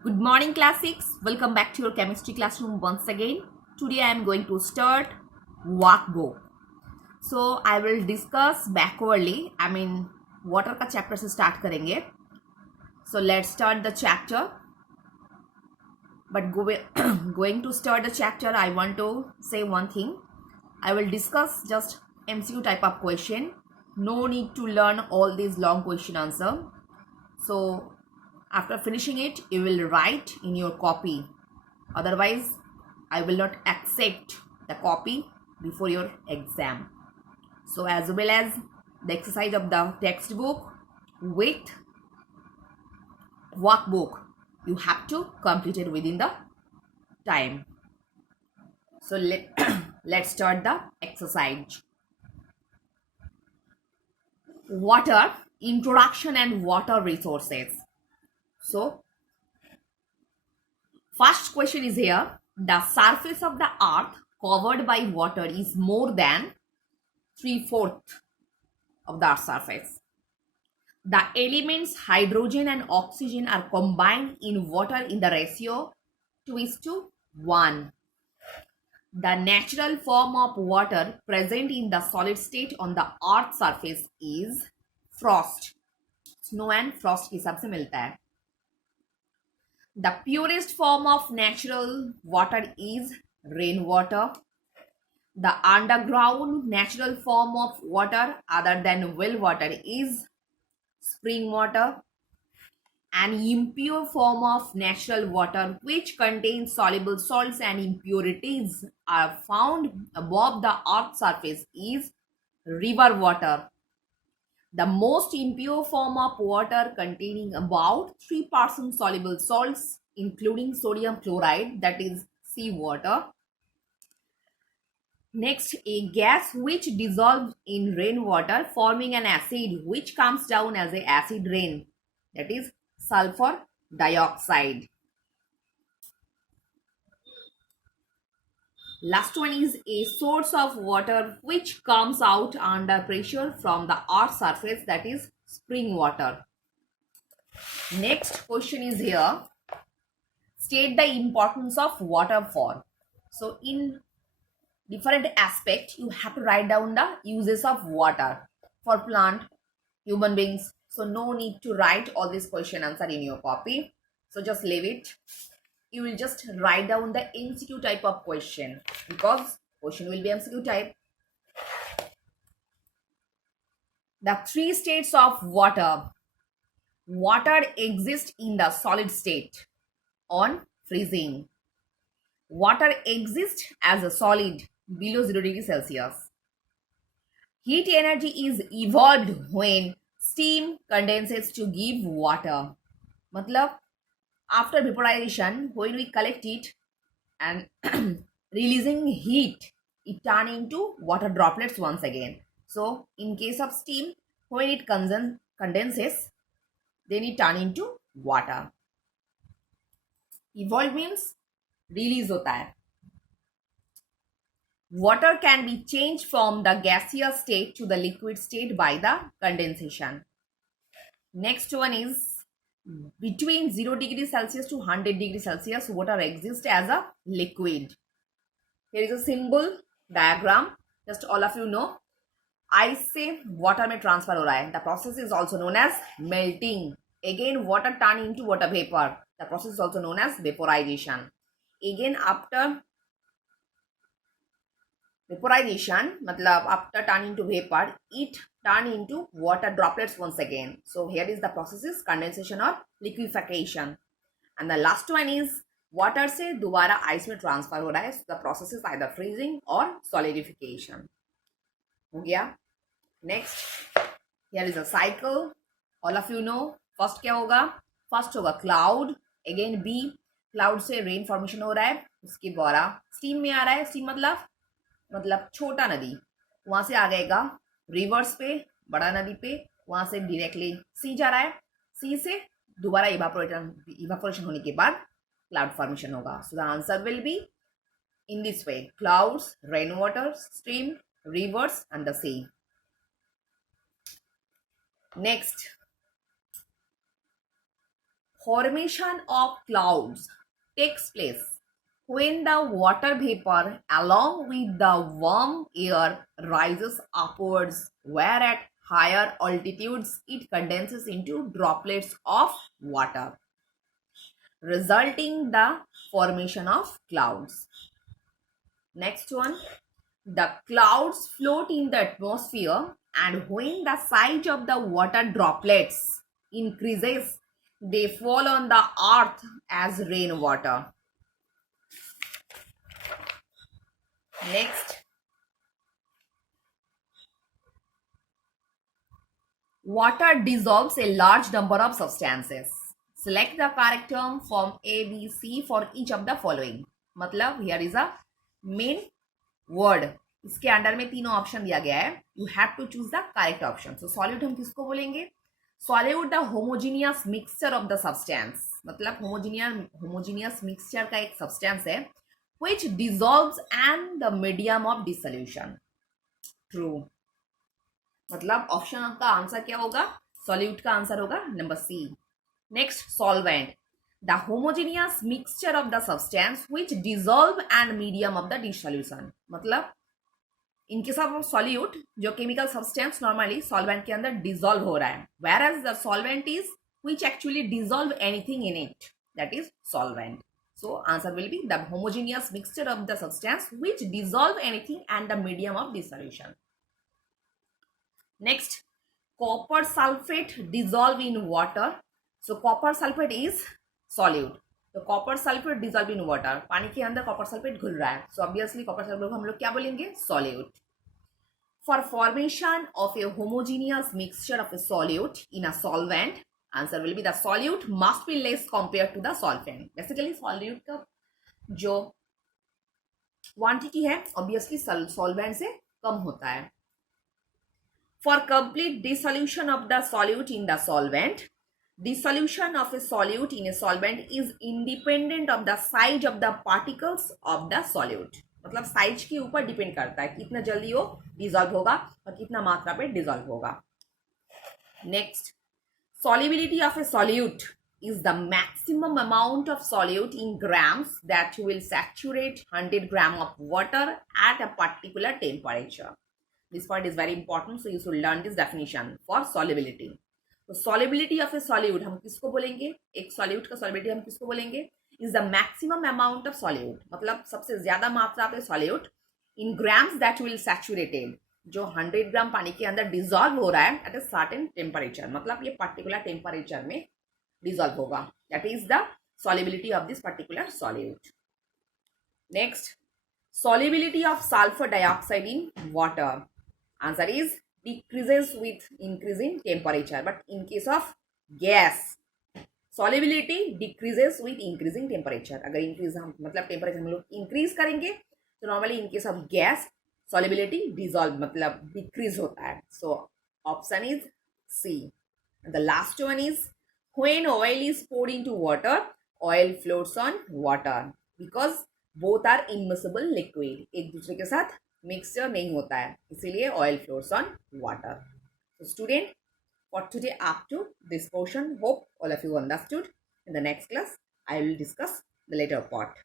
Good morning, class 6. Welcome back to your chemistry classroom once again. Today I am going to start workbook. So I will discuss backwardly. water का chapter से start करेंगे. So let's start the chapter. But going to start the chapter, I want to say one thing. I will discuss just MCQ type of question. No need to learn all these long question answer. So after finishing it, you will write in your copy. Otherwise, I will not accept the copy before your exam. So as well as the exercise of the textbook with workbook, you have to complete it within the time. So let's start the exercise. Water, introduction and water resources. So first question is here. The surface of the earth covered by water is more than 3/4 of the earth's surface. The elements hydrogen and oxygen are combined in water in the ratio 2:1. The natural form of water present in the solid state on the earth's surface is frost. Snow and frost के हिसाब से मिलता है. The purest form of natural water is rainwater. The underground natural form of water other than well water is spring water. An impure form of natural water which contains soluble salts and impurities are found above the earth's surface is river water. The most impure form of water containing about 3% soluble salts, including sodium chloride, that is seawater. Next, a gas which dissolves in rainwater, forming an acid which comes down as a acid rain, that is sulfur dioxide. Last one is a source of water which comes out under pressure from the earth's surface, that is spring water. Next question is here. State the importance of water for. So in different aspect, you have to write down the uses of water for plant, human beings. So no need to write all this question answer in your copy. So just leave it. You will just write down the MCQ type of question because question will be MCQ type. The three states of water. Water exists in the solid state on freezing. Water exists as a solid below 0 degree Celsius. Heat energy is evolved when steam condenses to give water. मतलब after vaporization, when we collect it and releasing heat, it turns into water droplets once again. So in case of steam, when it condenses, then it turns into water. Evolve means release होता है. Water can be changed from the gaseous state to the liquid state by the condensation. Next one is between 0 degree Celsius to 100 degree Celsius, water exists as a liquid. Here is a symbol diagram. Just all of you know. Ice से water में transfer हो रहा है. The process is also known as melting. Again, water turn into water vapor. The process is also known as vaporization. Again, after vaporization, matlab after turning to vapor, it turn into water droplets once again. So here is the process is condensation or liquefaction. And the last one is water से दोबारा ice में transfer हो रहा है. So the process is either freezing or solidification. हो गया. Next, here is a cycle. All of you know. First क्या होगा? First होगा cloud. Again B. Cloud से rain formation हो रहा है. उसके द्वारा steam में आ रहा है. Steam मतलब छोटा नदी. वहां से आ जाएगा रिवर्स पे, बड़ा नदी पे, वहां से डायरेक्टली सी जा रहा है. सी से दोबारा इवापोरेशन होने के बाद क्लाउड फॉर्मेशन होगा. So the answer will B in this way: clouds, rainwater, stream, rivers and the sea. Next, Formation of clouds takes place when the water vapor along with the warm air rises upwards, where at higher altitudes it condenses into droplets of water, resulting the formation of clouds. Next one, the clouds float in the atmosphere, and when the size of the water droplets increases, they fall on the earth as rainwater. Next, water dissolves a large number of substances. Select the correct term from A, B, C for each of the following. मतलब here is a main word. इसके under में तीनों option दिया गया है. You have to choose the correct option. So solute हम किसको बोलेंगे? Solute the homogeneous mixture of the substance. मतलब होमोजीनियस मिक्सचर का एक सब्सटेंस है which dissolves and the medium of dissolution. True. मतलब ऑप्शन का आंसर क्या होगा? सॉल्यूट का आंसर होगा number C. Next, solvent the homogeneous mixture of the substance which dissolve and medium of the dissolution. मतलब इनके साथ सॉल्यूट जो केमिकल सब्सटेंस नॉर्मली सॉल्वेंट के अंदर डिसॉल्व हो रहा है, whereas the solvent is which actually dissolve anything in it, that is solvent. So answer will be the homogeneous mixture of the substance which dissolve anything and the medium of dissolution. Next, copper sulfate dissolve in water. So copper sulfate is solute. तो copper sulphate dissolve in water, पानी के अंदर copper sulphate घुल रहा है, so obviously copper sulphate को हम लोग क्या बोलेंगे? Solute. For formation of a homogeneous mixture of a solute in a solvent, answer will be the solute must be less compare to the solvent. Basically solute का जो quantity है obviously solvent से कम होता है. For complete dissolution of the solute in the solvent, dissolution of a solute in a solvent is independent of the size of the particles of the solute. मतलब size के ऊपर depend करता है कितना जल्दी वो डिसॉल्व होगा और कितना मात्रा पे डिसॉल्व होगा. Next, solubility of a solute is the maximum amount of solute in grams that will saturate 100 gram of water at a particular temperature. This part is very important, so you should learn this definition for solubility. तो solubility of a solute हम किसको बोलेंगे? एक solute का solubility हम किसको बोलेंगे? Is the maximum amount of solute, मतलब सबसे ज्यादा मात्रा पे solute in grams that will saturated, जो 100 ग्राम पानी के अंदर डिसॉल्व हो रहा है एट अ सर्टेन टेम्परेचर, मतलब ये पर्टिकुलर टेम्परेचर में डिसॉल्व होगा. That is the solubility of this particular solute. Next, solubility of sulphur dioxide in water, answer is decreases with increasing temperature, but in case of gas solubility decreases with increasing temperature. अगर increase हम मतलब temperature हम लोग increase करेंगे तो normally in case of gas solubility dissolve मतलब decrease होता है. So option is C. The last one is when oil is poured into water, oil floats on water because both are immiscible liquid. एक दूसरे के साथ mixture नहीं होता है, इसीलिए oil floats on water. So student, for today up to this portion, hope all of you understood. In the next class I will discuss the later part.